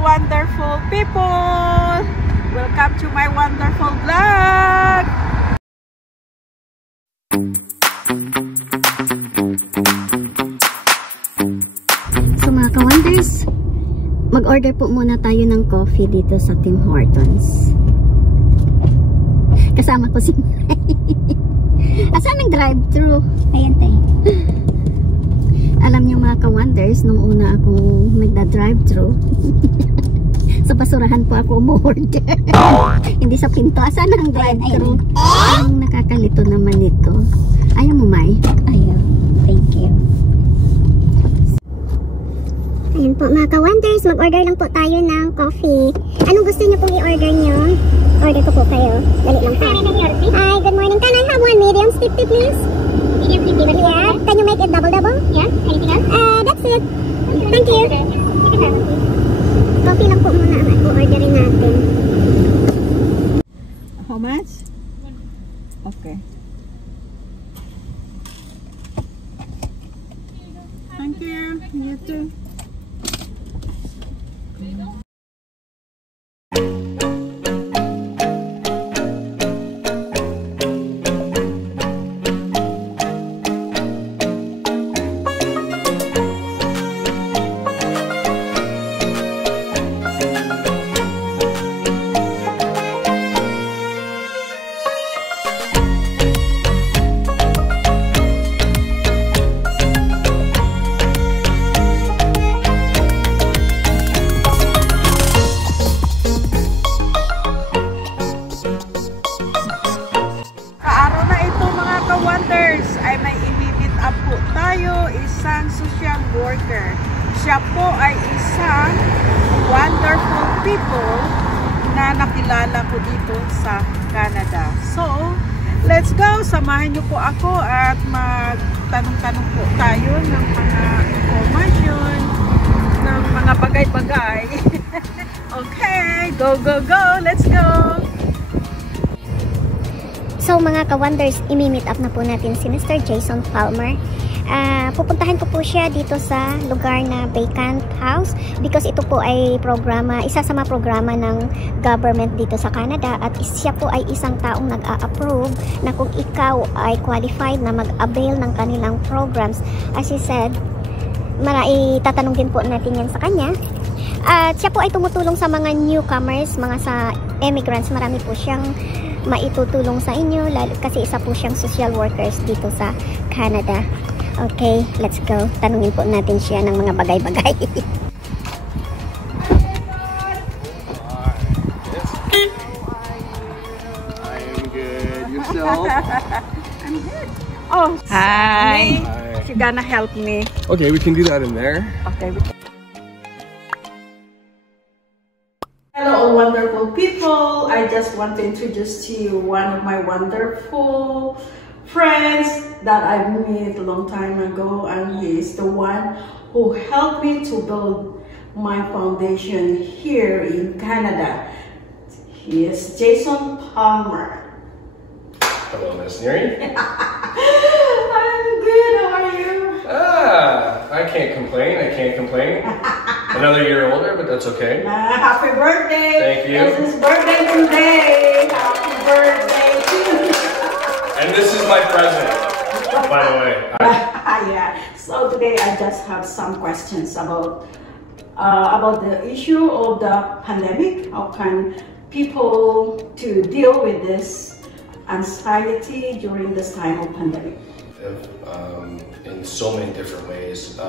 wonderful people! Welcome to my wonderful vlog! So mga ka-wonders, mag-order po muna tayo ng coffee dito sa Tim Hortons. Kasama ko si Mai. Asan ang drive-thru? Ayan tayo. Alam niyo mga ka-wonders, nung una akong nagda-drive-thru, sa basurahan po ako umorder. Hindi sa pinto. Asan ang drive-thru? Ang nakakalito naman ito. Ayaw mo, Mai? Ayaw. Thank you. Ayan po mga ka-wonders, mag-order lang po tayo ng coffee. Anong gusto niyo pong i-order niyo? Order ko po kayo. Dali lang po. Hi, good morning. Can I have one medium stiff tea, please? Medium stiff tea? Yeah. Can you make it double-double? Yeah. Anything else? That's it. Thank you. Coffee lang po muna ang orderin natin. How much? Okay. Thank you. You too. Ay may i-meet up po tayo, isang social worker. Siya po ay isang wonderful people na nakilala ko dito sa Canada. So, let's go! Samahan niyo po ako at magtanong-tanong po tayo ng mga information, ng mga bagay-bagay. Okay, go, go, go! Let's go! So mga ka-wonders, imi-meet up na po natin si Mr. Jason Palmer. Pupuntahan ko po siya dito sa lugar na vacant house because ito po ay programa, isa sa mga programa ng government dito sa Canada at siya po ay isang taong nag-a-approve na kung ikaw ay qualified na mag-avail ng kanilang programs. As he said, tatanong din po natin yan sa kanya. At siya po ay tumutulong sa mga newcomers, mga sa immigrants. Marami po siyang maitutulong sa inyo lalo kasi isa po siyang social workers dito sa Canada. Okay, let's go. Tanungin po natin siya ng mga bagay-bagay. I am good. Yourself? I'm good. Oh, hi. You're gonna help me. Okay, we can do that in there. Okay, we can. Hello, wonderful people. I just want to introduce to you one of my wonderful friends that I met a long time ago, and he is the one who helped me to build my foundation here in Canada. He is Jason Palmer. Hello, Miss Neri. I'm good. How are you? I can't complain. I can't complain. Another year older, but that's okay. Happy birthday! Thank you. It's his birthday today. Happy birthday to you. And this is my present, by the way. Yeah. So today I just have some questions about the issue of the pandemic. How can people to deal with this anxiety during this time of pandemic? In so many different ways.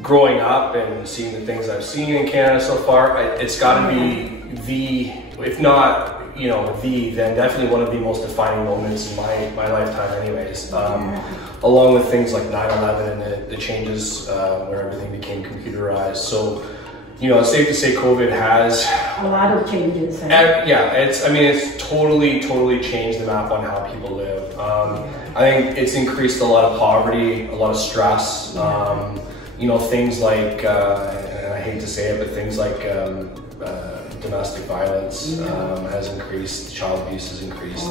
Growing up and seeing the things I've seen in Canada so far, it's got to be the, if not, you know, then definitely one of the most defining moments in my lifetime anyways. Along with things like 9/11 and the changes where everything became computerized. So, you know, it's safe to say COVID has a lot of changes. Yeah, it's totally changed the map on how people live. I think it's increased a lot of poverty, a lot of stress. You know, things like, and I hate to say it, but things like domestic violence has increased, child abuse has increased,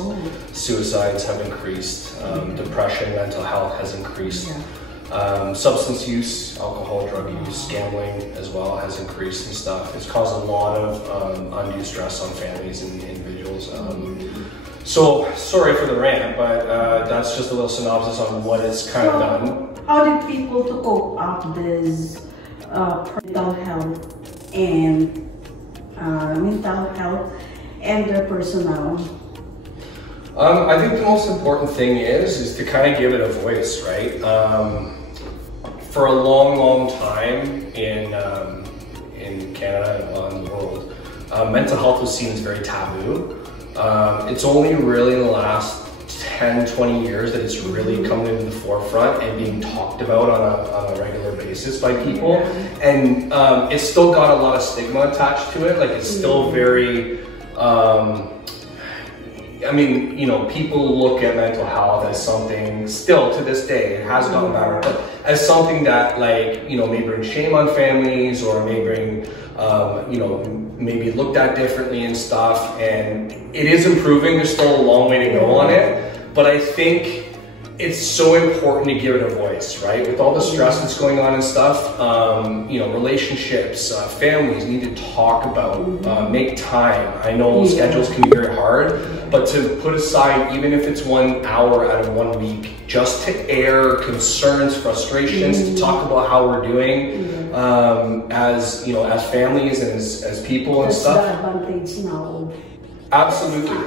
suicides have increased, depression, mental health has increased. Substance use, alcohol, drug use, gambling as well has increased and stuff. It's caused a lot of undue stress on families and individuals. So sorry for the rant, but that's just a little synopsis on what it's kind of done. How did people to cope up this mental health and their personal? I think the most important thing is to kind of give it a voice, right? For a long time in Canada and in the world, mental health was seen as very taboo. It's only really in the last 10, 20 years that it's really come into the forefront and being talked about on a regular basis by people. And it's still got a lot of stigma attached to it. Like, it's still very, I mean, you know, people look at mental health as something, still to this day, it has gotten better, but as something that, like, you know, may bring shame on families or may bring, you know, maybe looked at differently and stuff. And it is improving. There's still a long way to go on it. But I think it's so important to give it a voice, right? With all the stress that's going on and stuff, you know, relationships, families need to talk about, make time. I know schedules can be very hard, but to put aside, even if it's 1 hour out of 1 week, just to air concerns, frustrations, to talk about how we're doing, as, you know, as families and as people and stuff. That's the advantage now. Absolutely.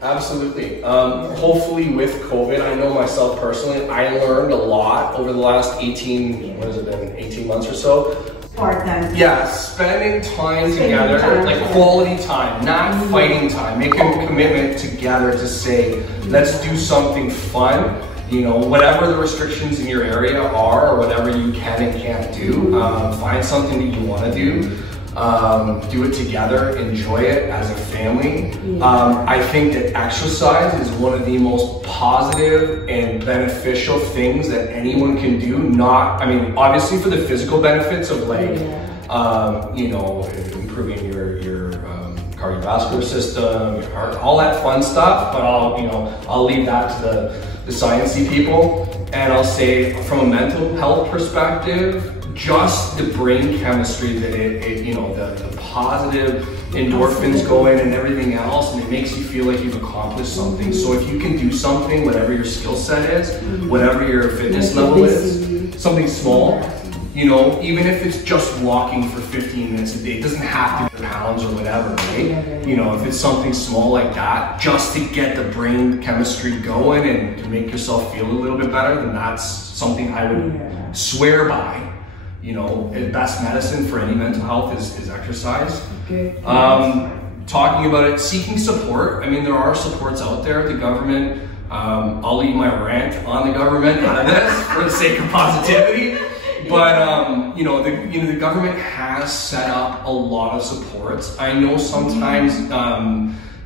Absolutely. Hopefully with COVID, I know myself personally, I learned a lot over the last 18 months or so. Part-time. Yeah, spending time together, like quality time, not fighting time. Making a commitment together to say, let's do something fun. You know, whatever the restrictions in your area are, or whatever you can and can't do, find something that you want to do. Do it together, enjoy it as a family. I think that exercise is one of the most positive and beneficial things that anyone can do. Not, I mean, obviously for the physical benefits of, like, you know, improving your cardiovascular system, your heart, all that fun stuff. But I'll leave that to the sciencey people. And I'll say, from a mental health perspective, just the brain chemistry that it you know, the positive endorphins go in and everything else, and it makes you feel like you've accomplished something. So if you can do something, whatever your skill set is, whatever your fitness level is, something small, you know, even if it's just walking for 15 minutes a day, it doesn't have to be pounds or whatever, right? You know, if it's something small like that, just to get the brain chemistry going and to make yourself feel a little bit better, then that's something I would swear by. You know, best medicine for any mental health is exercise. Talking about it, seeking support. I mean, there are supports out there. The government, I'll leave my rant on the government out of this for the sake of positivity. But you know, the government has set up a lot of supports. I know sometimes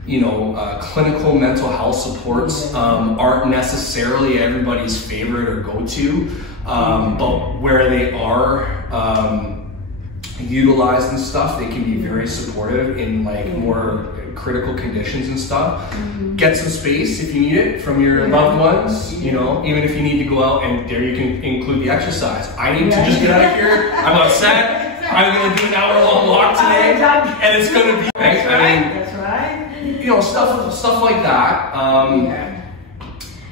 you know, clinical mental health supports aren't necessarily everybody's favorite or go-to. But where they are utilized and stuff, they can be very supportive in, like, more critical conditions and stuff. Get some space if you need it from your loved ones, you know, even if you need to go out, and there you can include the exercise. I need to just get out of here. I'm upset. I'm going to do an hour-long walk today, and it's going to be, right? I mean, that's right. You know, stuff like that.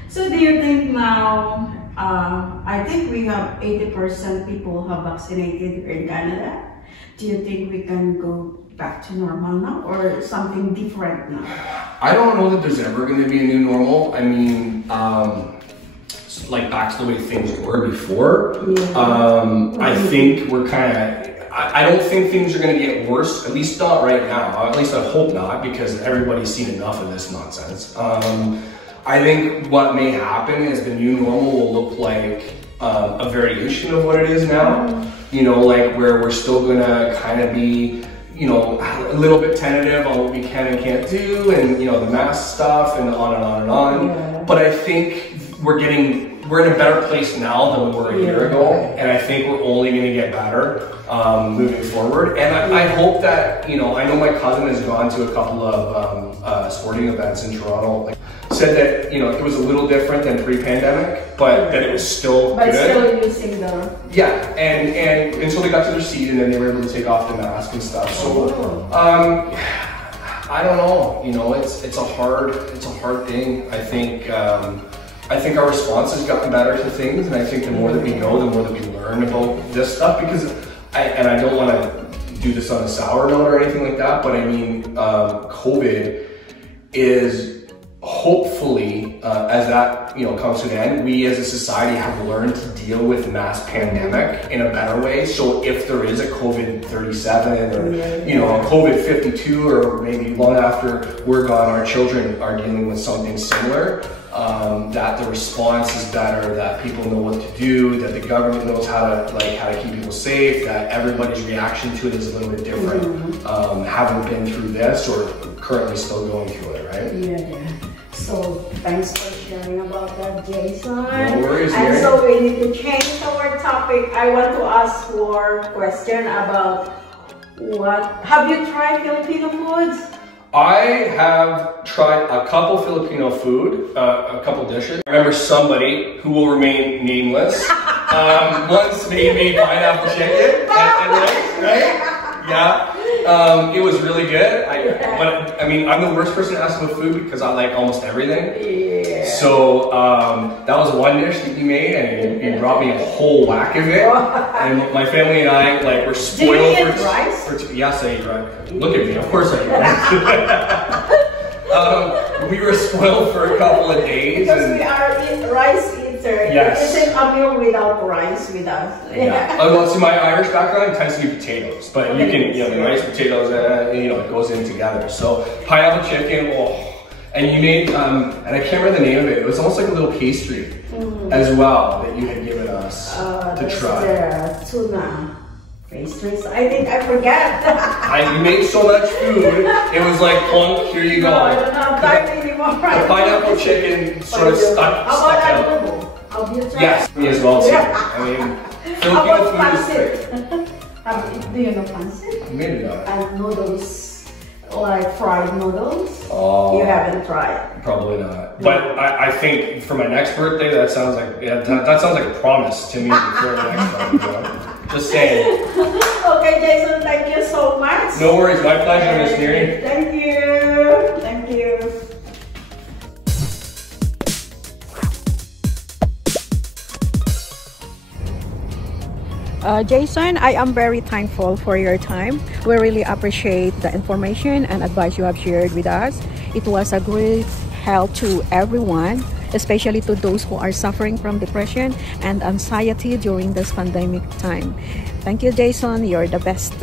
So do you think now, I think we have 80% people have vaccinated here in Canada. Do you think we can go back to normal now, or something different now? I don't know that there's ever going to be a new normal. I mean, like, back to the way things were before. I think we're kind of, I don't think things are going to get worse, at least not right now. At least I hope not, because everybody's seen enough of this nonsense. I think what may happen is the new normal will look like a variation of what it is now. You know, like, where we're still gonna kind of be, you know, a little bit tentative on what we can and can't do, and, you know, the mask stuff, and on and on and on. But I think we're in a better place now than we were a year ago, and I think we're only going to get better moving forward. And I hope that, you know, I know my cousin has gone to a couple of sporting events in Toronto. Like, said that, you know, it was a little different than pre-pandemic, but that it was still good. Still using the... Yeah, and so they got to their seat, and then they were able to take off the mask and stuff. So, I don't know. You know, it's a hard thing. I think our response has gotten better to things, and I think the more that we know, the more that we learn about this stuff. Because, I don't want to do this on a sour note or anything like that, but I mean, COVID is hopefully, as that, you know, comes to an end, we as a society have learned to deal with mass pandemic in a better way. So if there is a COVID-37 or, you know, a COVID-52, or maybe long after we're gone, our children are dealing with something similar, that the response is better, that people know what to do, that the government knows how to keep people safe, that everybody's reaction to it is a little bit different, having been through this or currently still going through it, right? Yeah. So thanks for sharing about that, Jason. No worries, And Neri. so we need to change our topic. I want to ask more question about have you tried Filipino foods? I have tried a couple Filipino food, a couple dishes. I remember somebody who will remain nameless once made me pineapple chicken and rice, right? Yeah. It was really good. But I mean, I'm the worst person to ask about food because I like almost everything. Yeah. So that was one dish that you made, and you brought me a whole whack of it. And my family and I were spoiled. Did you eat rice? Yes, I eat rice. Look at me. Of course I eat rice. We were spoiled for a couple of days. Because we are rice eater. Yes. It isn't a meal without rice with us. Yeah. Well, see, my Irish background tends to be potatoes, but you can, you know, rice, potatoes, you know, it goes in together. So pineapple chicken, and you made, and I can't remember the name of it. It was almost like a little pastry as well that you had given us to try. The tuna pastries. I think I forget. You made so much food, it was like, plunk, here you go. No, I don't have time anymore. The pineapple chicken sort of stuck out. Have you tried? Yes, me as well too. I mean, Filipino food is great. Do you know pancit? Maybe not. And noodles, like fried noodles. Oh. You haven't tried? Probably not. But I think for my next birthday, that sounds like that sounds like a promise to me for the next time. You know? Just saying. Okay, Jason, thank you so much. No worries, my pleasure, Miss Neri. Thank you. Thank you. Jason, I am very thankful for your time. We really appreciate the information and advice you have shared with us. It was a great help to everyone, especially to those who are suffering from depression and anxiety during this pandemic time. Thank you, Jason. You're the best.